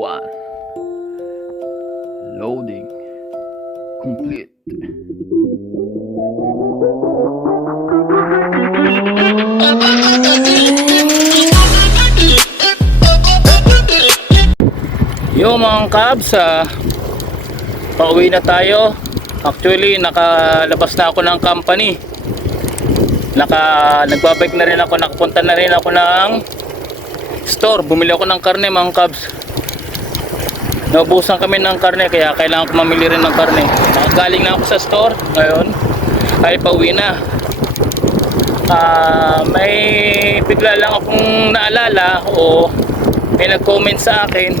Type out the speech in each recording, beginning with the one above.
1. Loading complete. Yo mga kabs, pauwi na tayo. Actually nakalabas na ako ng company. Nagbabike na rin ako, nakapunta na rin ako ng store. Bumili ako ng karne mga kabs. Naubusan kami ng karne kaya kailangan ko mamili rin ng karne. Galing na ako sa store. Ngayon ay pauwi na. May bigla lang akong naalala o may nag-comment sa akin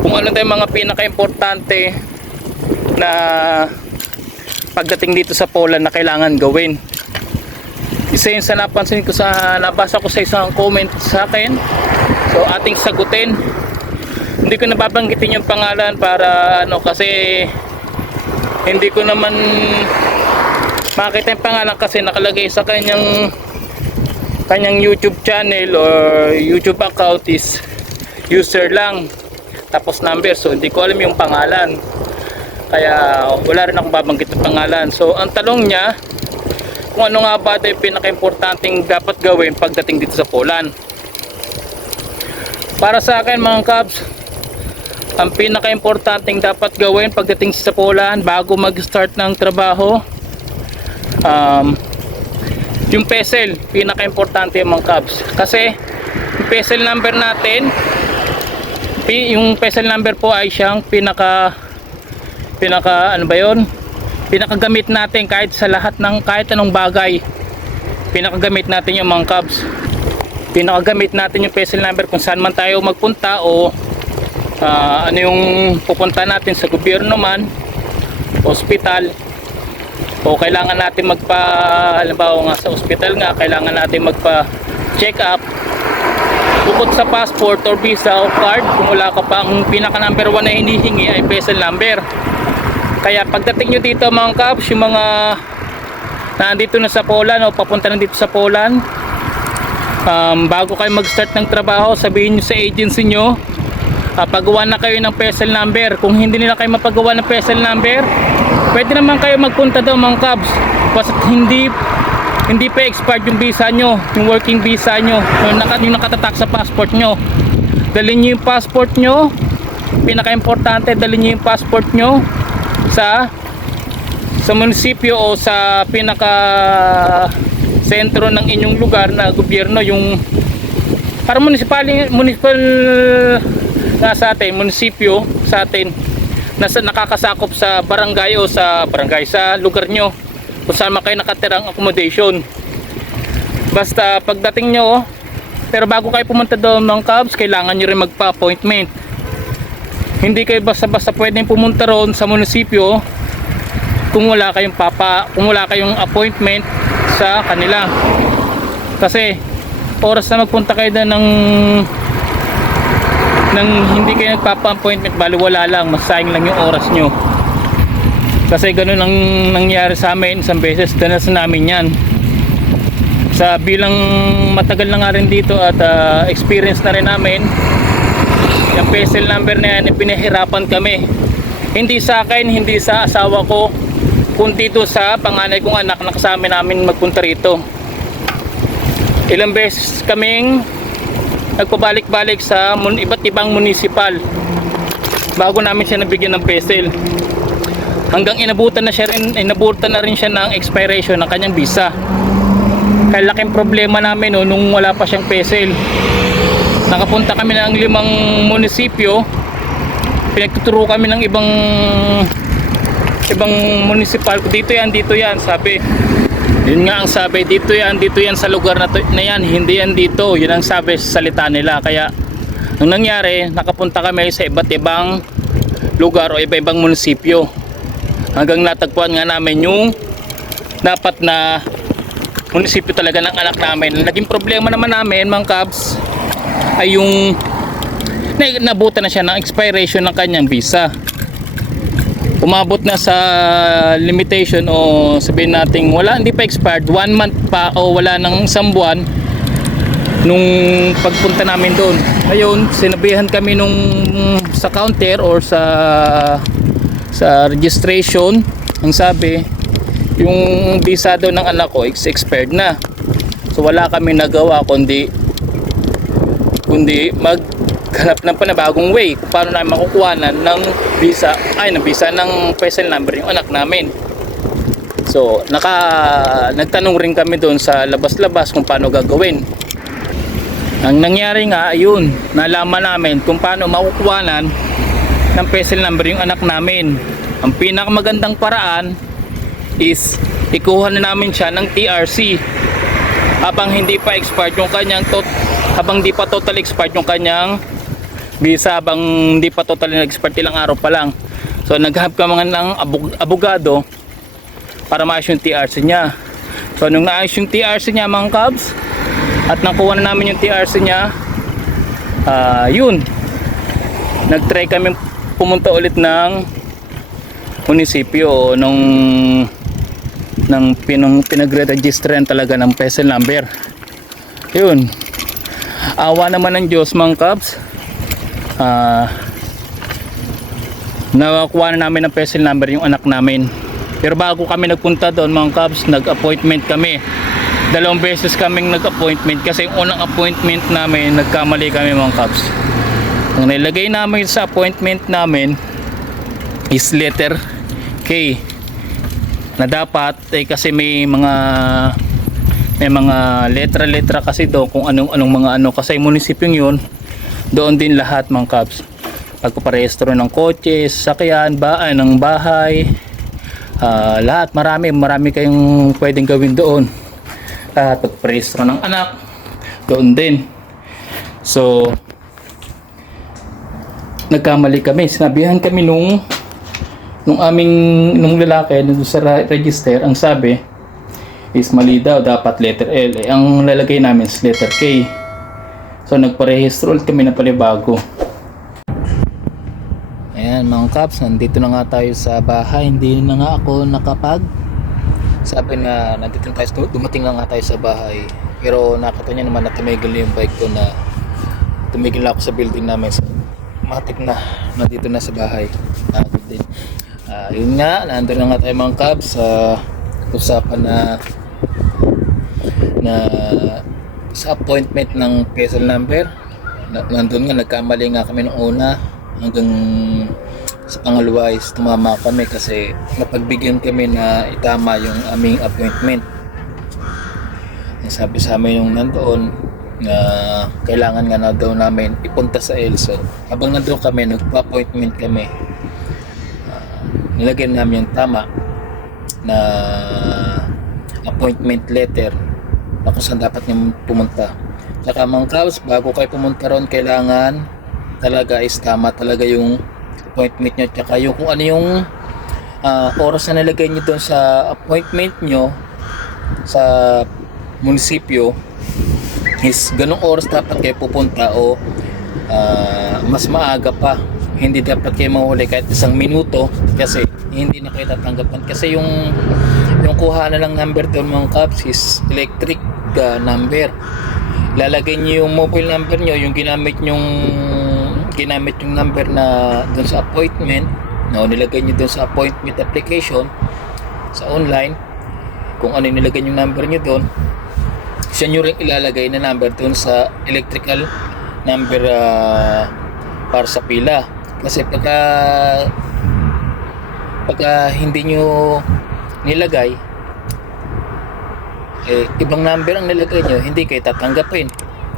kung ano tayong mga pinaka-importante na pagdating dito sa Poland na kailangan gawin. Isa yun sa napansin ko, nabasa ko sa isang comment sa akin. So ating sagutin. Hindi ko nababanggitin yung pangalan para kasi hindi ko naman makita yung pangalan kasi nakalagay sa kanyang YouTube channel or YouTube account is user lang tapos number, so hindi ko alam yung pangalan kaya wala rin akong babanggit ng pangalan. So ang tanong niya kung ano nga ba ito yung pinaka-importanting dapat gawin pagdating dito sa Poland. Para sa akin mga kabs, ang pinaka-importanting dapat gawin pagdating sa Poland bago mag-start ng trabaho, yung PESEL, pinaka-importante yung mga kabs. Kasi yung PESEL number natin, yung PESEL number po ay siyang pinakagamit natin kahit sa lahat ng kahit anong bagay. Pinakagamit natin yung mga kabs. Pinakagamit natin yung PESEL number kung saan man tayo magpunta o ano yung pupunta natin sa gobyerno man, hospital, o kailangan natin halimbawa nga sa hospital nga, kailangan natin magpa-check up. Bukod sa passport or visa o card, kung wala ka pa, ang pinaka number 1 na hinihingi ay PESEL number. Kaya pagdating nyo dito mga kabs, yung mga nandito na sa Poland o papunta na dito sa Poland, bago kayo mag-start ng trabaho, sabihin nyo sa agency nyo, pagawa na kayo ng PESEL number. Kung hindi nila kayo mapagawa ng PESEL number, pwede naman kayo magpunta daw mga kabs. Basta hindi pa expired yung visa nyo, yung working visa nyo, yung nakatatak sa passport nyo. Dalhin nyo yung passport nyo. Pinaka-importante, dalhin nyo yung passport nyo sa munisipyo o sa pinaka sentro ng inyong lugar na gobyerno, yung para municipal na sa atin, munisipyo sa atin na nakakasakop sa barangay o sa lugar nyo kung saan kayo nakatirang accommodation. Basta pagdating nyo, pero bago kayo pumunta doon mga kabs, kailangan nyo rin magpa-appointment. Hindi kayo basta-basta pwedeng pumunta roon sa munisipyo kung wala kayong appointment sa kanila. Kasi oras na magpunta kayo doon ng hindi kayo nagpapa-appointment, bali wala lang, masayang lang yung oras nyo. Kasi ganun ang nangyari sa amin isang beses, danas namin yan. Sa bilang matagal na nga rin dito at experience na rin namin, yung PESEL number na yan, pinahirapan kami. Hindi sa akin, hindi sa asawa ko, kundi dito sa panganay kong anak na kasama namin magpunta rito. Ilang beses kaming nagpabalik-balik sa iba't ibang municipal bago namin siya nabigyan ng PESEL. Hanggang inabutan na rin siya ng expiration ng kanyang visa. Kaya laking problema namin nung wala pa siyang PESEL. Nakapunta kami ng 5 munisipyo. Pinagtuturo kami ng ibang municipal. Dito yan, sabi. Yun nga ang sabi, dito yan sa lugar na yan, hindi yan dito. Yun ang sabi sa salita nila. Kaya nung nangyari, nakapunta kami sa iba't ibang lugar o iba-ibang munisipyo. Hanggang natagpuan nga namin yung dapat na munisipyo talaga ng anak namin. Naging problema naman namin mga kabs ay yung nabutan na siya ng expiration ng kanyang visa. Umabot na sa limitation o sabihin natin hindi pa expired, 1 month pa o wala nang isang buwan, nung pagpunta namin doon. Ngayon, sinabihan kami nung sa counter or sa registration, ang sabi, yung visa daw ng anak ko is expired na. So wala kami nagawa kundi maghanap ng panibagong way kung paano namin makukuhanan ng visa ng PESEL number yung anak namin. So nagtanong rin kami doon sa labas-labas kung paano gagawin. Ang nangyari nga, ayun, nalaman namin kung paano makukuhanan ng PESEL number yung anak namin. Ang pinakamagandang paraan is ikuha na namin siya ng TRC habang hindi pa expired yung kanyang habang di pa totally expired yung kanyang visa, habang hindi pa totally expired, ilang araw pa lang. So naghanap kami ng abogado para maayos yung TRC niya. So nung naayos yung TRC niya mga kabs, at nakuha na namin yung TRC niya, yun, nagtry kami pumunta ulit ng munisipyo ng pinagre-registeran talaga ng PESEL number. Yun, awa naman ng Diyos mga kabs, nakakuha na namin ng PESEL number yung anak namin. Pero bago kami nagpunta doon mga kabs, nag-appointment kami. 2 beses kaming nag-appointment kasi yung unang appointment namin, nagkamali kami mga kabs. Ang nilagay namin sa appointment namin is letter K, na dapat kasi may mga letra kasi doon kung anong mga kasi munisipyong yun, doon din lahat mga kabs. Pagpaparehistro ng kotse, sasakyan, ng bahay, lahat, marami kayong pwedeng gawin doon. Pagparehistro ng anak doon din. So nagkamali kami, sinabihan kami nung lalaki nung sa register, ang sabi is mali daw, dapat letter L, ang lalagay namin is letter K. So nagparehistro ulit kami na panibago. Ayan mga kaps, nandito na nga tayo sa bahay. Hindi na nga ako sabi na nandito na tayo, dumating lang nga tayo sa bahay. Pero nakita niya naman na tumigil na yung bike ko, na tumigil na ako sa building namin. So matik na, nandito na sa bahay. Din. Yun nga, nandun na nga tayo mga kabs sa usapan na sa appointment ng PESEL number. Nandun nga, nagkamali nga kami noong una, hanggang sa pangalawa is tumama kami kasi napagbigyan kami na itama yung aming appointment. Sabi sa amin yung nandoon na kailangan nga na daw namin ipunta sa ELSO. Habang nandoon kami, nagpa-appointment kami, nilagyan namin yung tama na appointment letter na kung saan dapat nyo pumunta. Saka mga kaos, bago kayo pumunta ron, kailangan talaga is tama talaga yung appointment nyo, tsaka yung kung ano yung oras na nilagay nyo doon sa appointment nyo sa munisipyo is ganong oras dapat kayo pupunta, o mas maaga pa. Hindi dapat kayo mahuli kahit 1 minuto kasi hindi na kayo tatanggapan, kasi yung kuha na lang number doon mga kaps is electric number. Lalagay nyo yung mobile number nyo, yung ginamit yung number na doon sa appointment, nilagay nyo doon sa appointment application sa online, kung ano yung nilagay yung number nyo doon, siya nyo rin ilalagay na number doon sa electrical number para sa pila. Kasi pagka hindi nyo nilagay, ibang number ang nilagay nyo, hindi kayo tatanggapin.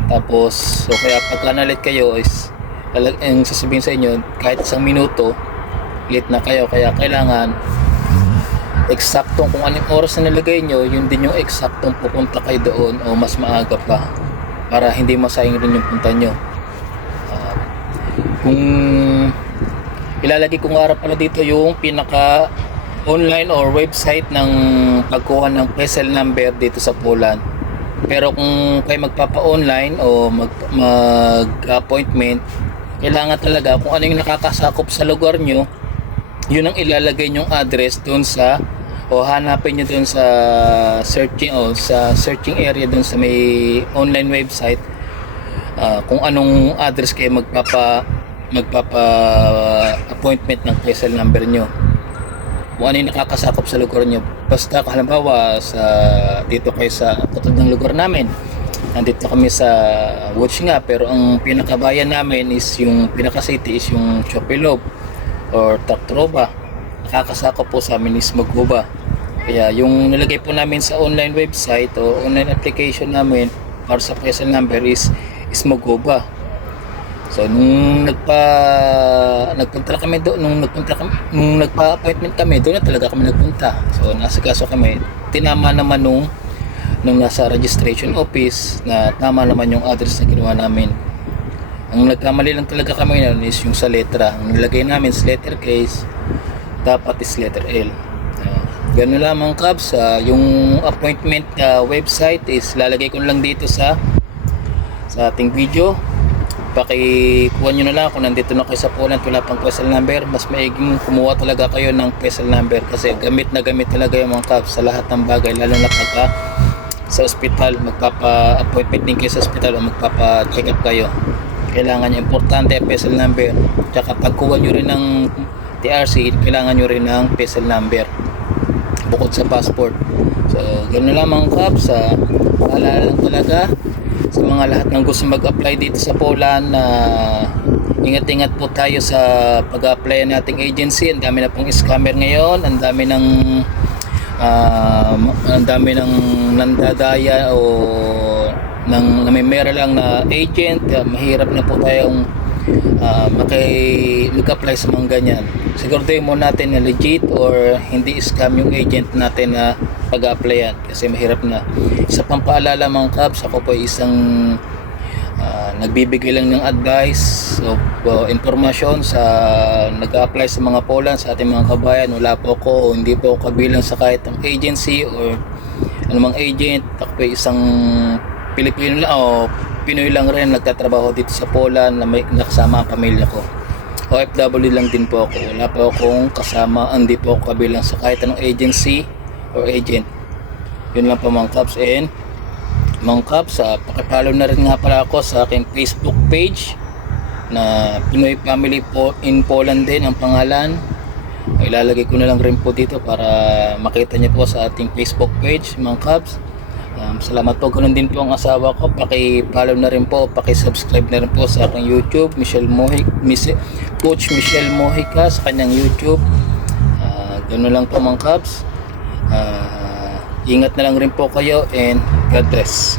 Tapos so kaya pagka nalit kayo is ang sasabihin sa inyo, kahit 1 minuto late na kayo, kaya kailangan eksaktong kung anong oras na nilagay nyo, yun din yung eksaktong pupunta kayo doon o mas maaga pa, para hindi masayang rin yung punta nyo. Kung ilalagay ko nga pala dito yung pinaka online or website ng pagkuha ng PESEL number dito sa Poland. Pero kung kayo magpapa-online o mag-appointment, kailangan talaga kung ano yung nakakasakop sa lugar nyo, yun ang ilalagay nyong address doon sa, o hanapin nyo doon sa searching area doon sa may online website kung anong address kayo magpapa appointment ng PESEL number nyo, kung ano yung nakakasakop sa lugar nyo. Basta halimbawa dito kayo sa katulad ng lugar namin, nandito kami sa Woods nga, pero ang pinakabayan namin is yung pinaka city is yung Chopilov or Taktroba. Nakakasakop po sa amin is Maguba. Kaya yung nilagay po namin sa online website o online application namin para sa PESEL number is Maguba. So nung nagpunta kami doon, nung nagpa-appointment kami, doon na talaga kami nagpunta. So nasikaso kami, tinama naman nung nasa registration office na tama naman yung address na ginawa namin. Ang nagkamali lang talaga kami noon is yung sa letra. Ang nilagay namin sa letter case, dapat is letter L. Ganun lamang Cubs. Yung appointment website is lalagay ko lang dito sa ating video. Pakikuha nyo na lang kung nandito na kayo sa Poland, wala pang PESEL number. Mas maiging kumuha talaga kayo ng PESEL number kasi gamit na gamit talaga yung mga Cubs sa lahat ng bagay, lalo na pagka sa ospital, magpapa-appointment din kayo sa ospital o magpapa-check up kayo. Kailangan nyo, importante ang PESEL number. Tsaka pagkuha nyo rin ng TRC, kailangan nyo rin ng PESEL number bukod sa passport. So ganoon lamang Cubs. Paalala lang talaga sa mga lahat ng gusto mag-apply dito sa Poland na ingat-ingat po tayo sa pag-apply nating agency. Ang dami na pong scammer ngayon, ang dami ng nandadaya o ng namimera lang na agent. Mahirap na po tayong mag-apply sa mga ganyan. Siguraduhin mo natin na legit or hindi scam yung agent natin na pag-applyan kasi mahirap na. Isa pang paalala mga Cubs, ako po isang nagbibigay lang ng advice o informasyon sa nag-apply sa mga Poland, sa ating mga kabayan. Wala po ako o hindi po ako kabilang sa kahit ang agency or anumang agent. Ako po isang Pilipino lang o Pinoy lang rin nagtatrabaho dito sa Poland na may nakasama ang pamilya ko. OFW lang din po ako. Wala po akong kasama, hindi po ako kabilang sa kahit anong agency or agent. Yun lang po mga Cubs. And mga Cubs, pakipollow na rin nga pala ako sa aking Facebook page na Pinoy Family po in Poland din ang pangalan. Ilalagay ko na lang rin po dito para makita niyo po sa ating Facebook page mga Cubs. Salamat po. Ganun din po ang asawa ko. Paki-follow na rin po, paki-subscribe na rin po sa aking YouTube, Coach Michelle Mojica sa kanyang YouTube. Ganun lang po mga Cubs. Ingat na lang rin po kayo and God bless.